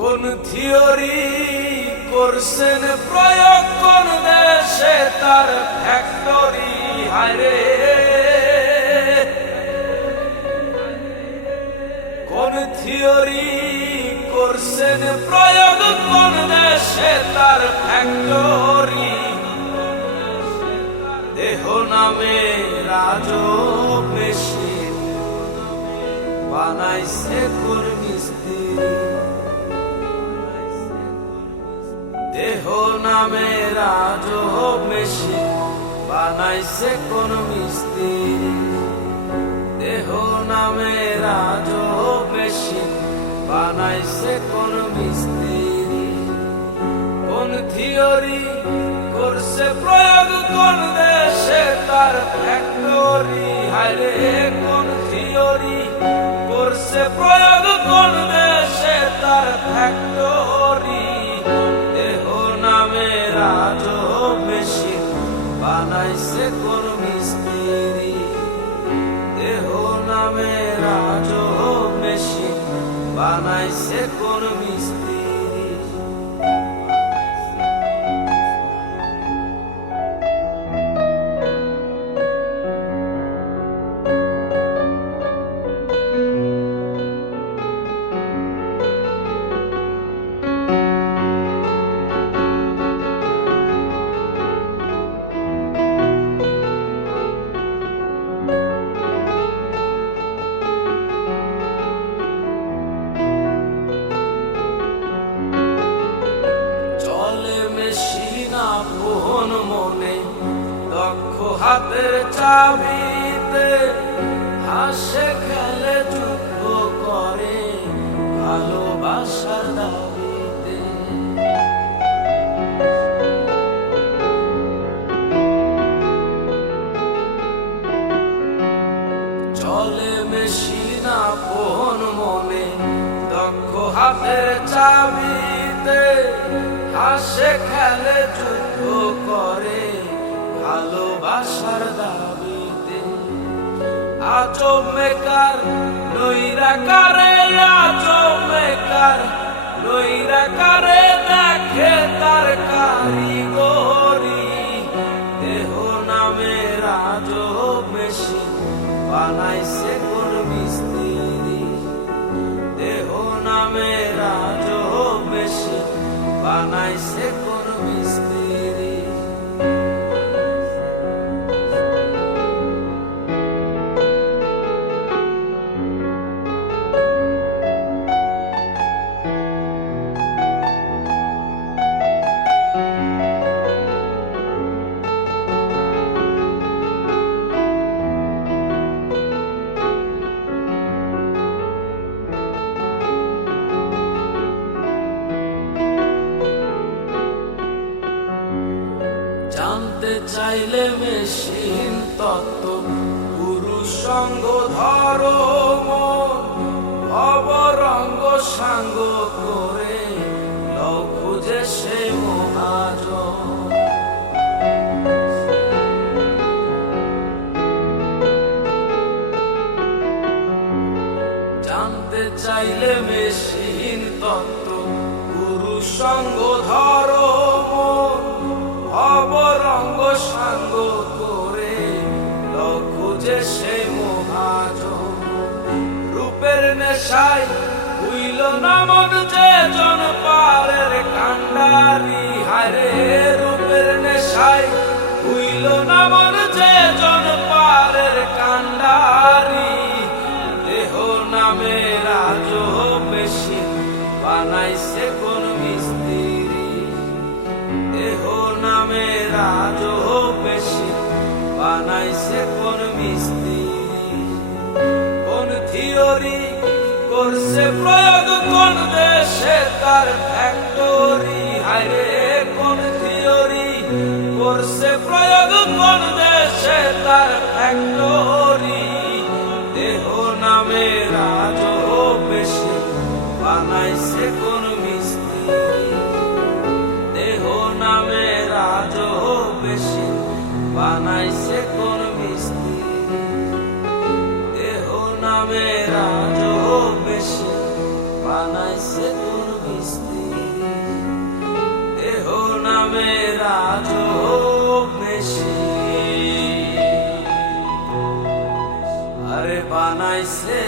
কোন থিওরি করছেন প্রয়োগ কোন দেশে তার ফ্যাক্টরি হায়রে। কোন থিওরি করছেন প্রয়োগ কোন দেশে তার ফ্যাক্টরি। দেহ নামে রাজব মেশিন বানাইছে কোন মিস্ত্রি। দেহ নামে রাজব মেশিন বানাইছে কোন মিস্ত্রি। দেহ নামে রাজব মেশিন বানাইছে কোন মিস্ত্রি। কোন থিওরি করছে প্রয়োগ কোন দেশে তার ফ্যাক্টরি হায়রে। কোন থিওরি করছে প্রয়োগ কোন দেশে তার ফ্যাক্টরি। দেহ নামে রাজব মেশিন বানাইছে কোন মিস্ত্রি। দেহ নামে রাজব মেশিন বানাইছে কোন মিস্ত্রি। আপন মনে দক্ষ হাতের চাবিতে হাসে খেলে যুদ্ধ করে ভালোবাসার দাবিতে। চলে মেশিন আপন মনে দক্ষ হাতের চাবিতে হাসে খেলে যুদ্ধ করে ভালোবাসার দাবিতে। আজব মেকার নৈরাকারে আজব মেকার নৈরাকারে দেখে তার কারিগরি। দেহ নামে রাজব মেশিন বানাইছে কোন মিস্ত্রি। দেহ নামে রাজব মেশিন বানাইছে কোন মিস্ত্রি। জানতে চাইলে মেশিন তত্ত্ব পুরুষ সঙ্গ ধর্ম অবরঙ্গ সাঙ্গ করে লও খুঁজে সে মহাজন। জানতে চাইলে মেশিন তত্ত্ব পুরুষ সঙ্গ ধর্ম অবরঙ্গ সাঙ্গ করে খুঁজে সে মহাজন। রূপের নেশায় হইল না মন যে জন পারের কান্ডারি হায়রে। রূপের নেশায় হইল না মন যে জন পারের কান্ডারি। দেহ নামে রাজব মেশিন বানাইছে কোন মিস্ত্রি। দেহ নামে রাজব মেশিন বানাইছে কোন মিস্ত্রি। কোন থিওরি করছে প্রয়োগ কোন দেশে তার ফ্যাক্টরি হায়রে। কোন থিওরি করছে প্রয়োগ কোন দেশে তার ফ্যাক্টরি। দেহ নামে রাজব মেশিন বানাইছে কোন মিস্ত্রি। দেহ নামে রাজব মেশিন বানাইছে কোন মিস্ত্রি। দেহ নামে রাজব মেশিন বানাইছে কোন মিস্ত্রি। আজব মেশিন, আরে বানাইছে